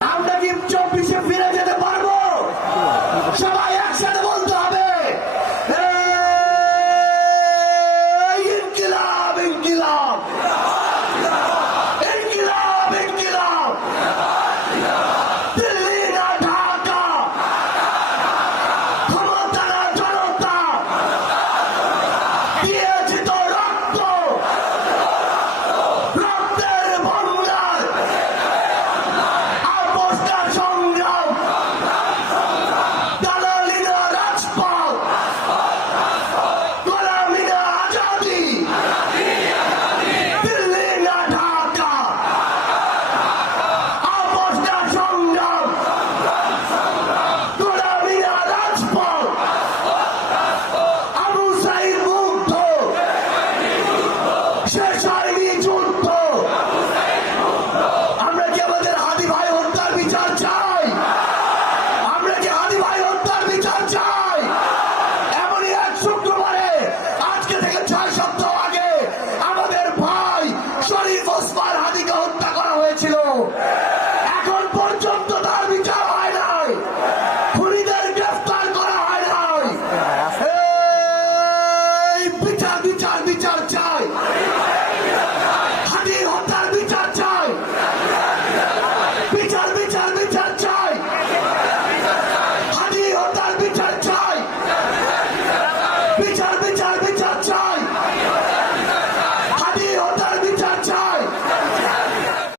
আমরা কি 24-এ ফিরে যেতে পারবো? সবাই একসাথে বলতে হবে, ইনকিলাব ইনকিলাব ইনকিলাব ইনকিলাব। দিল্লি না ঢাকা, ক্ষমতা না জনতা, দিয়েছি তো রক্ত, রক্তের বন্যায় আপোষটার সংগ্রাম, দালালিরা রাজপথ, গোলামিরা আজাদি। দিল্লি না ঢাকা, আপোষটার সংগ্রাম, গোলামিরা রাজপথ। আবু সাঈদ মুগ্ধ, শেষ হয়নি যুদ্ধ। আমরা কি আমাদের হাদি ভাই হত্যার বিচার চাই? আমরা কি হাদি ভাই হত্যার বিচার চাই? এমনই এক শুক্রবারে, আজকে থেকে 6 সপ্তাহ আগে, আমাদের ভাই শরীফ ওসমান